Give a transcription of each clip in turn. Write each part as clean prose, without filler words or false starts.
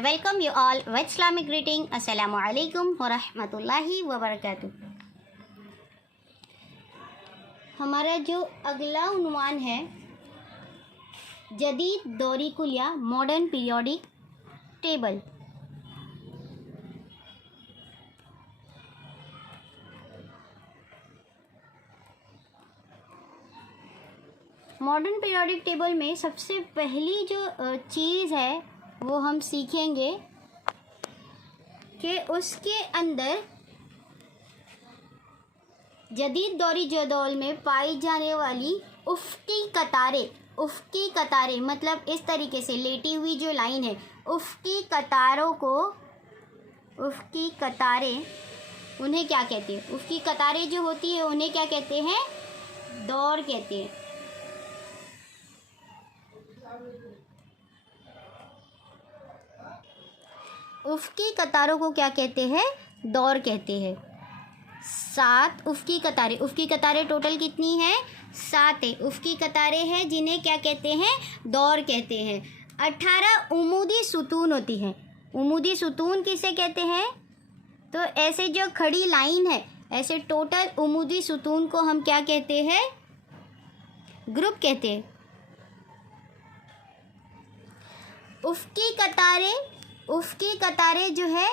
I welcome you all with Islamic greeting. Assalamu alaikum wa rahmatullahi wa barakatuh. हमारा जो अगला उन्वान है जदीद दौरी कुलिया modern periodic table. Modern periodic table में सबसे पहली जो चीज़ है वो हम सीखेंगे कि उसके अंदर जदीद दौरी जदौल में पाई जाने वाली उफ़क़ी कतारें मतलब इस तरीके से लेटी हुई जो लाइन है, उफ़क़ी कतारें उन्हें क्या कहते हैं? उफ़क़ी कतारें जो होती है उन्हें क्या कहते हैं? दौर कहते हैं। उफ़क़ी कतारों को क्या कहते हैं? दौर कहते हैं। 7 उफ़क़ी कतारें टोटल कितनी हैं? 7 है। उफ़क़ी कतारें हैं जिन्हें क्या कहते हैं? दौर कहते हैं। 18 उमूदी सुतून होती हैं। उमूदी सुतून किसे कहते हैं? तो ऐसे जो खड़ी लाइन है, ऐसे टोटल उमूदी सुतून को हम क्या कहते हैं? ग्रुप कहते हैं। उफ़क़ी कतारें जो है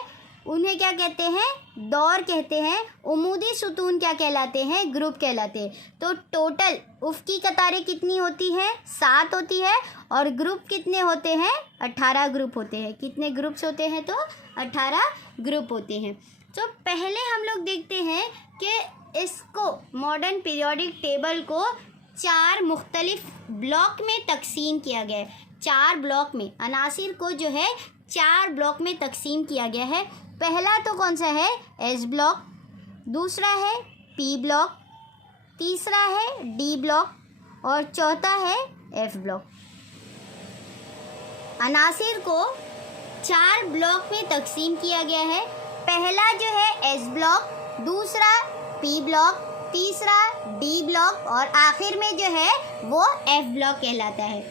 उन्हें क्या कहते हैं? दौर कहते हैं। उमूदी सुतून क्या कहलाते हैं? ग्रुप कहलाते हैं। तो टोटल उफ़क़ी कतारें कितनी होती हैं? 7 होती है। और ग्रुप कितने होते हैं? 18 ग्रुप होते हैं। कितने ग्रुप्स होते हैं? तो 18 ग्रुप होते हैं। तो पहले हम लोग देखते हैं कि इसको मॉडर्न पीरियोडिक टेबल को 4 मुख्तलिफ ब्लॉक में तकसीम किया गया है। 4 ब्लॉक में अनासिर को जो है 4 ब्लॉक में तकसीम किया गया है। पहला तो कौन सा है? एस ब्लॉक, दूसरा है पी ब्लॉक, तीसरा है डी ब्लॉक और चौथा है एफ ब्लॉक। अनासिर को 4 ब्लॉक में तकसीम किया गया है। पहला जो है एस ब्लॉक, दूसरा पी ब्लॉक, तीसरा डी ब्लॉक और आखिर में जो है वो एफ ब्लॉक कहलाता है।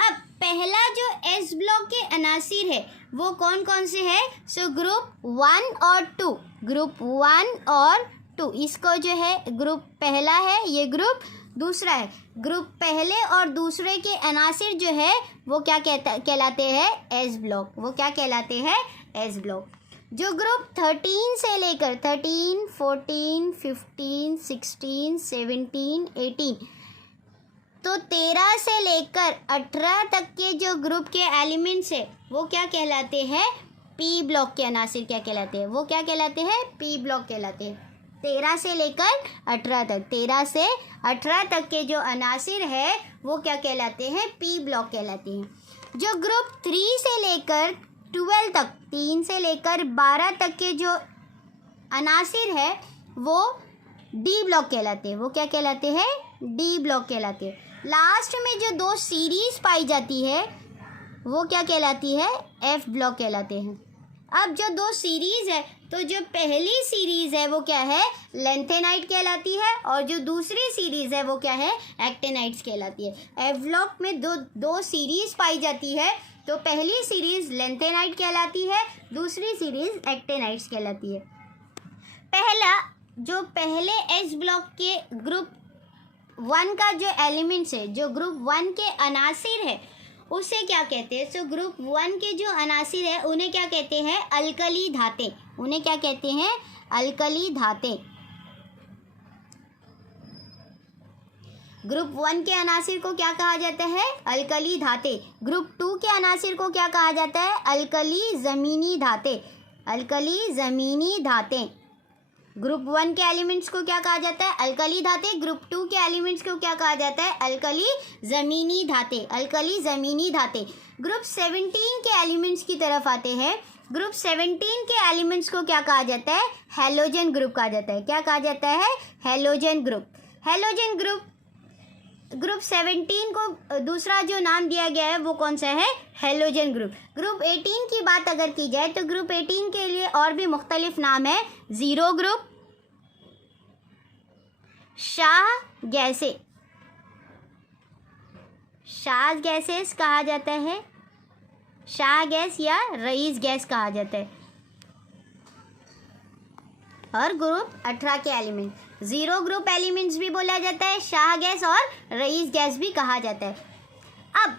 अब पहला जो एस ब्लॉक के अनासिर है वो कौन कौन से हैं? सो ग्रुप 1 और 2, ग्रुप 1 और 2 इसको जो है ग्रुप पहला है, ये ग्रुप दूसरा है। ग्रुप पहले और दूसरे के अनासिर जो है वो क्या कहलाते हैं? S block. वो क्या कहलाते हैं? S block. जो ग्रुप 13 से लेकर 13, 14, 15, 16, 17, 18 तो 13 से लेकर 18 तक के जो ग्रुप के एलिमेंट्स है वो क्या कहलाते हैं? पी ब्लॉक के अनासिर क्या कहलाते हैं? वो क्या कहलाते हैं? पी ब्लॉक कहलाते हैं। 13 से लेकर 18 तक, 13 से 18 तक के जो अनासिर है वो क्या कहलाते हैं? पी ब्लॉक कहलाते हैं। जो ग्रुप 3 से लेकर 12 तक, 3 से लेकर 12 तक के जो अनासिर है वो डी ब्लॉक कहलाते हैं। वो क्या कहलाते हैं? डी ब्लॉक कहलाते हैं। लास्ट में जो 2 सीरीज पाई जाती है वो क्या कहलाती है? एफ ब्लॉक कहलाते हैं। अब जो 2 सीरीज है तो जो पहली सीरीज है वो क्या है? लेंथेनाइट कहलाती है और जो दूसरी सीरीज है वो क्या है? एक्टेनाइट्स कहलाती है। एफ ब्लॉक में दो सीरीज पाई जाती है तो पहली सीरीज लेंथेनाइट कहलाती है, दूसरी सीरीज एक्टेनाइट्स कहलाती है। पहले एस ब्लॉक के ग्रुप 1 का जो एलिमेंट्स है, जो ग्रुप 1 के अनासिर है उसे क्या कहते हैं? सो ग्रुप 1 के जो अनासिर है उन्हें क्या कहते हैं? अल्कली धातें। उन्हें क्या कहते हैं? अल्कली धातें। ग्रुप 1 के अनासिर को क्या कहा जाता है? अल्कली धातें। ग्रुप 2 के अनासिर को क्या कहा जाता है? अल्कली ज़मीनी धातें। अल्कली ज़मीनी धातें। ग्रुप 1 के एलिमेंट्स को क्या कहा जाता है? अल्कली धातें। ग्रुप 2 के एलिमेंट्स को क्या कहा जाता है? अल्कली ज़मीनी धातें। अल्कली ज़मीनी धातें। ग्रुप 17 के एलिमेंट्स की तरफ आते हैं। ग्रुप 17 के एलिमेंट्स को क्या कहा जाता है? हैलोजन ग्रुप कहा जाता है। क्या कहा जाता है? Halogen group. हैलोजन ग्रुप 17 को दूसरा जो नाम दिया गया है वो कौन सा है? Halogen group. ग्रुप 18 की बात अगर की जाए तो ग्रुप 18 के लिए और भी मुख्तलिफ नाम है। ज़ीरो ग्रुप, शाह गैसेस कहा जाता है। शाह गैस या रईस गैस कहा जाता है। और ग्रुप 18 के एलिमेंट 0 ग्रुप एलिमेंट्स भी बोला जाता है, शाह गैस और रईस गैस भी कहा जाता है। अब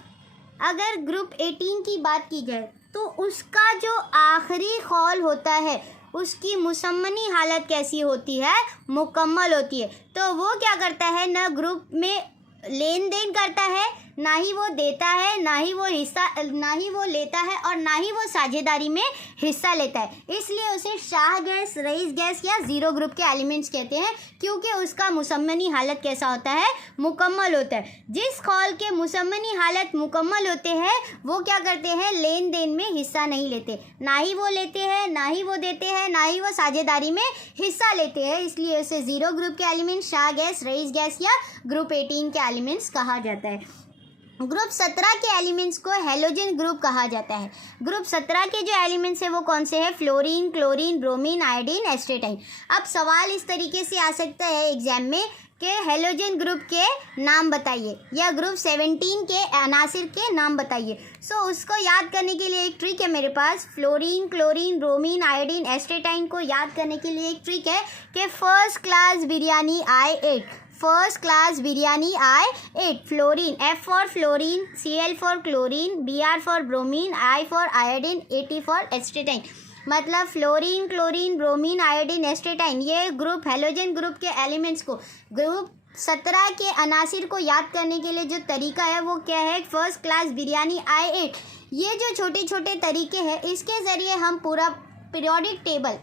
अगर ग्रुप 18 की बात की जाए तो उसका जो आखिरी कौल होता है उसकी मुसम्मनी हालत कैसी होती है, मुकम्मल होती है। तो वो क्या करता है, न ग्रुप में लेन देन करता है, ना ही वो देता है, ना ही वो लेता है और ना ही वो साझेदारी में हिस्सा लेता है। इसलिए उसे शाह गैस, रईस गैस या 0 ग्रुप के एलिमेंट्स कहते हैं, क्योंकि उसका मुसम्मनी हालत कैसा होता है, मुकम्मल होता है। जिस कौल के मुसम्मनी हालत मुकम्मल होते हैं वो क्या करते हैं, लेन देन में हिस्सा नहीं लेते, ना ही वो लेते हैं, ना ही वो देते हैं, ना ही वो साझेदारी में हिस्सा लेते हैं। इसलिए उसे 0 ग्रुप के elements Shah gas, rice gas या ग्रुप 18 के एलिमेंट्स कहा जाता है। ग्रुप 17 के एलिमेंट्स को हेलोजन ग्रुप कहा जाता है। ग्रुप 17 के जो एलिमेंट्स हैं वो कौन से हैं, fluorine, chlorine, bromine, iodine, astatine. अब सवाल इस तरीके से आ सकता है एग्जाम में कि हेलोजन ग्रुप के नाम बताइए या ग्रुप 17 के अनासिर के नाम बताइए। सो उसको याद करने के लिए एक ट्रिक है मेरे पास। Fluorine, chlorine, bromine, iodine, astatine को याद करने के लिए एक ट्रिक है कि first class biryani I8, first class biryani I8। Fluorine, F for fluorine, Cl for chlorine, Br for bromine, I for iodine, At for astatine. मतलब fluorine, chlorine, bromine, iodine, astatine, ये ग्रुप हेलोजन ग्रुप के elements को group 17 के अनासिर को याद करने के लिए जो तरीका है वो क्या है, फर्स्ट क्लास बिरयानी I8। ये जो छोटे छोटे तरीके हैं इसके ज़रिए हम पूरा periodic table,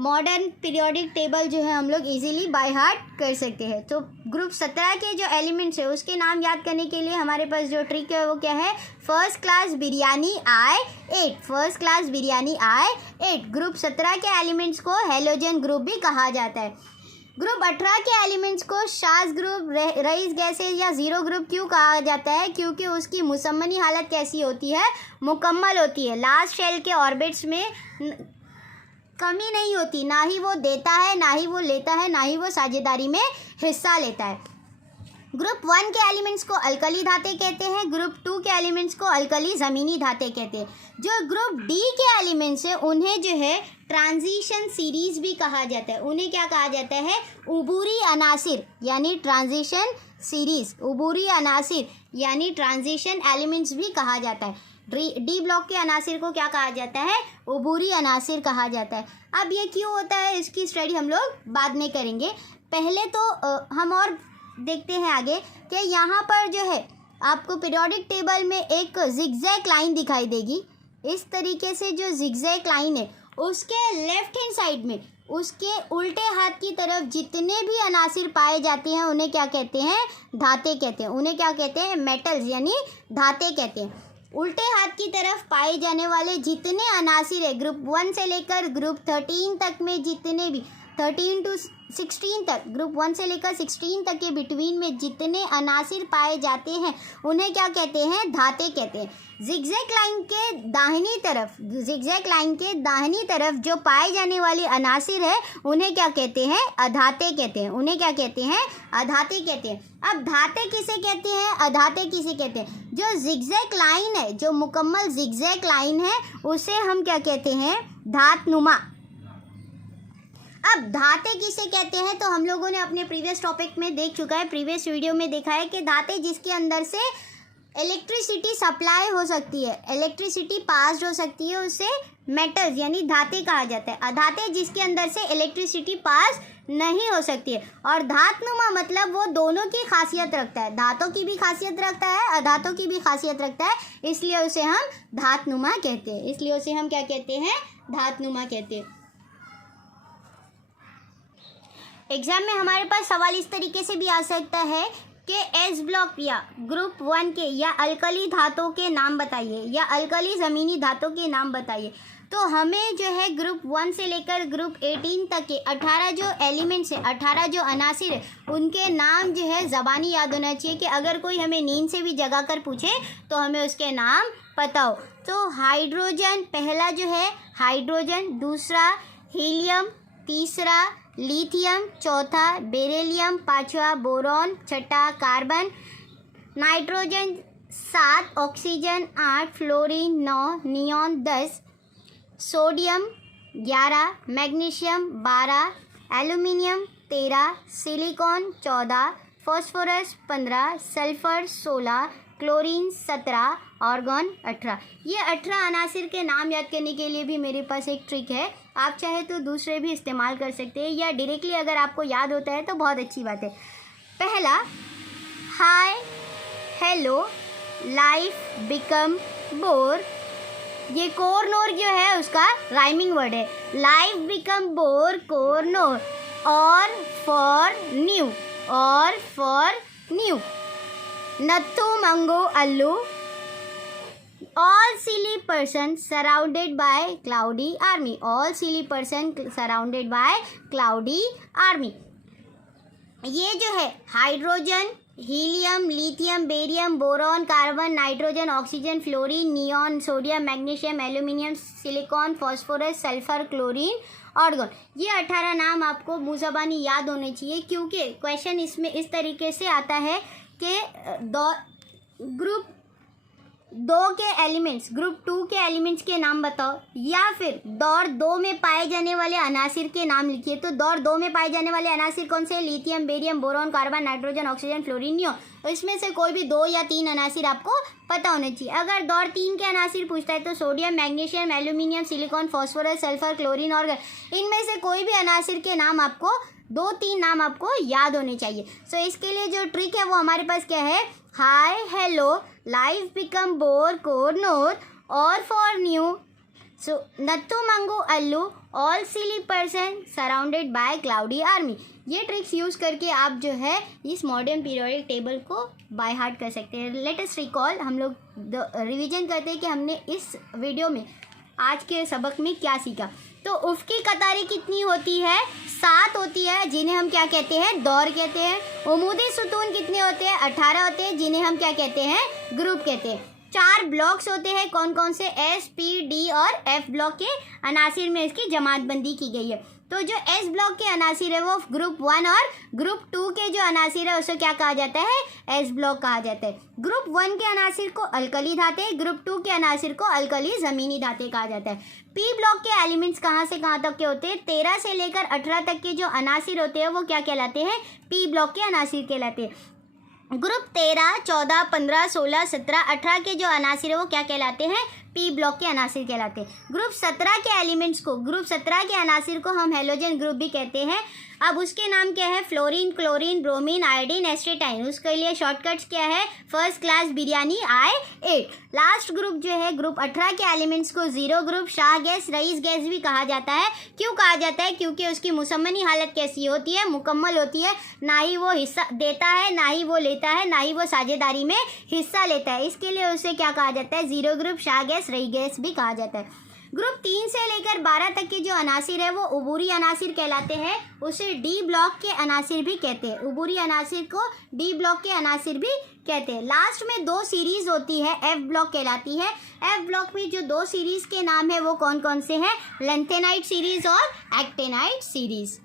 modern periodic table जो है हम लोग इजीली बाय हार्ट कर सकते हैं। तो ग्रुप 17 के जो एलिमेंट्स है उसके नाम याद करने के लिए हमारे पास जो ट्रिक है वो क्या है, first class biryani I8, first class biryani I8। Group 17 के एलिमेंट्स को हेलोजन ग्रुप भी कहा जाता है। ग्रुप 18 के एलिमेंट्स को शाज़ ग्रुप, रईस गैसेज या 0 ग्रुप क्यों कहा जाता है, क्योंकि उसकी मुसम्मनी हालत कैसी होती है, मुकम्मल होती है। लास्ट शेल के ऑर्बिट्स में कमी नहीं होती, ना ही वो देता है, ना ही वो लेता है, ना ही वो साझेदारी में हिस्सा लेता है। ग्रुप 1 के एलिमेंट्स को अल्कली धाते कहते हैं, ग्रुप 2 के एलिमेंट्स को अल्कली ज़मीनी धाते कहते हैं। जो ग्रुप डी के एलिमेंट्स हैं उन्हें जो है ट्रांजिशन सीरीज़ भी कहा जाता है। उन्हें क्या कहा जाता है, उबूरी अनासिर यानी ट्रांजिशन सीरीज़, उबूरी अनासिर यानी ट्रांजिशन एलिमेंट्स भी कहा जाता है। डी ब्लॉक के अनासिर को क्या कहा जाता है, उबूरी अनासिर कहा जाता है। अब ये क्यों होता है इसकी स्टडी हम लोग बाद में करेंगे। पहले तो हम और देखते हैं आगे कि यहाँ पर जो है आपको पीरियोडिक टेबल में एक जिगजैग लाइन दिखाई देगी। इस तरीके से जो जिगजैग लाइन है उसके लेफ्ट हैंड साइड में उसके उल्टे हाथ की तरफ जितने भी अनासिर पाए जाते हैं उन्हें क्या कहते हैं, धाते कहते हैं। उन्हें क्या कहते हैं, मेटल्स यानी धाते कहते हैं। उल्टे हाथ की तरफ पाए जाने वाले जितने अनासिर है ग्रुप 1 से लेकर ग्रुप 13 तक में, जितने भी 13 to 16 तक, ग्रुप 1 से लेकर 16 तक के बिटवीन में जितने अनासिर पाए जाते हैं उन्हें क्या कहते हैं, धाते कहते हैं। जिगजैग लाइन के दाहिनी तरफ, जिगजैग लाइन के दाहिनी तरफ जो पाए जाने वाले अनासिर है उन्हें क्या कहते हैं, अधाते कहते हैं। उन्हें क्या कहते हैं, अधाते कहते हैं। अब धाते किसे कहते हैं, अधाते किसे कहते हैं, जो जिगजैग लाइन है, जो मुकम्मल जिगजैग लाइन है उसे हम क्या कहते हैं, धातनुमा। अब धाते किसे कहते हैं तो हम लोगों ने अपने प्रीवियस टॉपिक में देख चुका है, प्रीवियस वीडियो में देखा है कि धाते जिसके अंदर से इलेक्ट्रिसिटी सप्लाई हो सकती है, इलेक्ट्रिसिटी पास हो सकती है, उसे मेटल्स यानी धाते कहा जाता है। अधाते जिसके अंदर से इलेक्ट्रिसिटी पास नहीं हो सकती है। और धातनुमा मतलब वो दोनों की खासियत रखता है, धातों की भी खासियत रखता है, अधातों की भी खासियत रखता है, इसलिए उसे हम धातनुमा कहते हैं। इसलिए उसे हम क्या कहते हैं, धातनुमा कहते हैं। एग्जाम में हमारे पास सवाल इस तरीके से भी आ सकता है कि एस ब्लॉक या ग्रुप 1 के या अल्कली धातों के नाम बताइए या अल्कली ज़मीनी धातों के नाम बताइए। तो हमें जो है ग्रुप 1 से लेकर ग्रुप 18 तक के 18 जो एलिमेंट्स है, 18 जो अनासिर है, उनके नाम जो है ज़बानी याद होना चाहिए कि अगर कोई हमें नींद से भी जगा कर पूछे तो हमें उसके नाम पता हो। तो हाइड्रोजन, पहला जो है हाइड्रोजन, दूसरा हीलियम, तीसरा लिथियम, चौथा बेरिलियम, पांचवा बोरॉन, छठा carbon, nitrogen 7, oxygen 8, fluorine 9, neon 10, sodium 11, magnesium 12, aluminium 13, silicon 14, phosphorus 15, sulphur 16, chlorine 17, argon 18। ये 18 अनासिर के नाम याद करने के लिए भी मेरे पास एक ट्रिक है। आप चाहे तो दूसरे भी इस्तेमाल कर सकते हैं या डायरेक्टली अगर आपको याद होता है तो बहुत अच्छी बात है। पहला, hi, hello, life become bore. ये कोर नोर जो है उसका राइमिंग वर्ड है। लाइफ बिकम बोर, कोर नोर। और फॉर न्यू, और for new. Nathu Mangu Allu, all silly person surrounded by cloudy army. All silly person surrounded by cloudy army. ये जो है hydrogen, helium, lithium, barium, boron, carbon, nitrogen, oxygen, fluorine, neon, sodium, magnesium, aluminium, silicon, phosphorus, sulphur, chlorine, argon. ये 18 नाम आपको मुंहज़बानी याद होने चाहिए, क्योंकि क्वेश्चन इसमें इस तरीके से आता है कि ग्रुप 2 के एलिमेंट्स, ग्रुप 2 के एलिमेंट्स के नाम बताओ, या फिर दौर 2 में पाए जाने वाले अनासिर के नाम लिखिए। तो दौर 2 में पाए जाने वाले अनासिर कौन से? Lithium, barium, boron, carbon, nitrogen, oxygen, fluorine, neon. तो इसमें से कोई भी 2 या 3 अनासिर आपको पता होने चाहिए। अगर दौर 3 के अनासिर पूछता है तो sodium, magnesium, aluminium, silicon, phosphorus, sulphur, chlorine, argon, इनमें से कोई भी अनासिर के नाम आपको 2-3 नाम आपको याद होने चाहिए। सो इसके लिए जो ट्रिक है वो हमारे पास क्या है? Hi, hello, life become bore, कोर नोर, और for new, so Nathu Mangu Allu, all silly person surrounded by cloudy army. ये ट्रिक्स यूज़ करके आप जो है इस मॉडर्न पीरियोडिक टेबल को बाय हार्ट कर सकते हैं। लेट अस रिकॉल, हम लोग रिवीजन करते हैं कि हमने इस वीडियो में आज के सबक में क्या सीखा। तो उफ की कतारें कितनी होती है? 7 होती है, जिन्हें हम क्या कहते हैं? दौर कहते हैं। उमूदी सुतून कितने होते हैं? 18 होते हैं, जिन्हें हम क्या कहते हैं? ग्रुप कहते हैं। 4 ब्लॉक्स होते हैं, कौन कौन से? एस, पी, डी और एफ ब्लॉक के अनासिर में इसकी जमातबंदी की गई है। तो जो एस ब्लॉक के अनासिर है वो ग्रुप 1 और ग्रुप 2 के जो अनासिर है उसे क्या कहा जाता है? एस ब्लॉक कहा जाता है। ग्रुप 1 के अनासिर को अल्कली धाते, ग्रुप 2 के अनासिर को अल्कली ज़मीनी धाते कहा जाता है। पी ब्लॉक के एलिमेंट्स कहाँ से कहाँ तक के होते हैं? 13 से लेकर 18 तक के जो अनासिर होते हैं वो क्या कहलाते हैं? पी ब्लॉक के अनासिर कहलाते हैं। ग्रुप 13, 14, 15, 16, 17, 18 के जो अनासिर है वो क्या कहलाते हैं? पी ब्लॉक के अनासिर कहलाते हैं। ग्रुप 17 के एलिमेंट्स को, ग्रुप 17 के अनासिर को हम हेलोजन ग्रुप भी कहते हैं। अब उसके नाम क्या है? Fluorine, chlorine, bromine, iodine, astatine. उसके लिए शॉर्टकट्स क्या है? First class biryani, I8। Last group जो है ग्रुप 18 के एलिमेंट्स को zero group, Shah gas, rice gas भी कहा जाता है। क्यों कहा जाता है? क्योंकि उसकी मुसम्मनी हालत कैसी होती है? मुकम्मल होती है। ना ही वो हिस्सा देता है, ना ही वो लेता है, ना ही वो साझेदारी में हिस्सा लेता है। इसके लिए उसे क्या कहा जाता है? जीरो ग्रुप, शाह गैस, रई गैस भी कहा जाता है। ग्रुप 3 से लेकर 12 तक के जो अनासिर है वो उबूरी अनासिर कहलाते हैं। उसे डी ब्लॉक के अनासिर भी कहते हैं। उबूरी अनासिर को डी ब्लॉक के अनासिर भी कहते हैं। लास्ट में 2 सीरीज होती है, एफ ब्लॉक कहलाती है। एफ ब्लॉक में जो 2 सीरीज के नाम है वो कौन कौन से हैं? लेंथेनाइट सीरीज और एक्टेनाइट सीरीज।